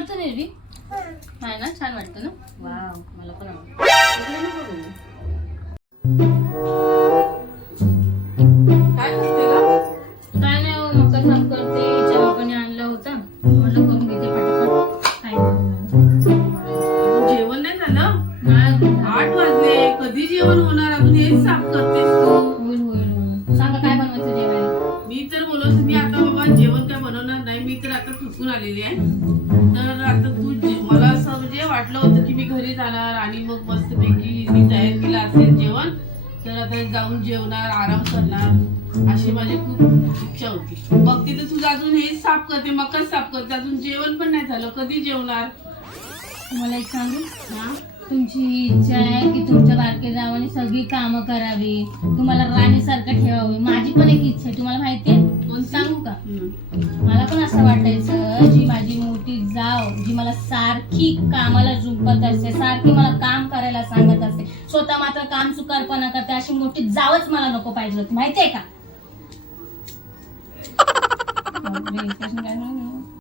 वाटतं निर्वी? आहे ना? छान वाटतं ना? वाव मला पण आवडतं. काय करते नाही हो, मका साफ करते. हिच्या बापाने आणलं होतं. म्हटलं करून घेते पटापट. काय अजून जेवण नाही झालं? नाही. आठ वाजले. कधी जेवण होणार? अजून हेच साफ करतेस बनवणार नाही. मी तर आता थकून आलेली आहे. तर आता तू मला असं म्हणजे वाटलं होतं की मी घरी जाणार आणि मग मस्तपैकी मी तयार केलं असेल जेवण तर आता जाऊन जेवणार आराम करणार अशी माझी खूप इच्छा होती. बघ तिथे तुझं अजून हेच साफ करते मकच साफ करते. अजून जेवण पण नाही झालं. कधी जेवणार? मला एक सांगू? तुमची इच्छा आहे की तुमच्या बारके जावाने सगळी कामं करावी. तुम्हाला राणीसारखं मला पण असं वाटायचं जी माझी मोठी जाव जी मला सारखी कामाला झुंपत असते सारखी मला काम करायला सांगत असते स्वतः मात्र काम चुकारपणा करते अशी मोठी जावच मला नको पाहिजे होती माहितीये का?